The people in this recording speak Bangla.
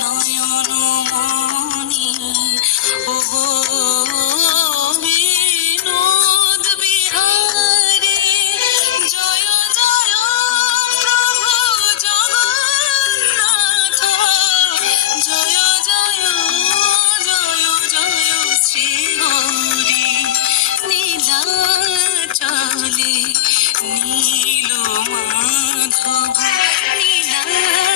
নয়ন ของรักนี่นะ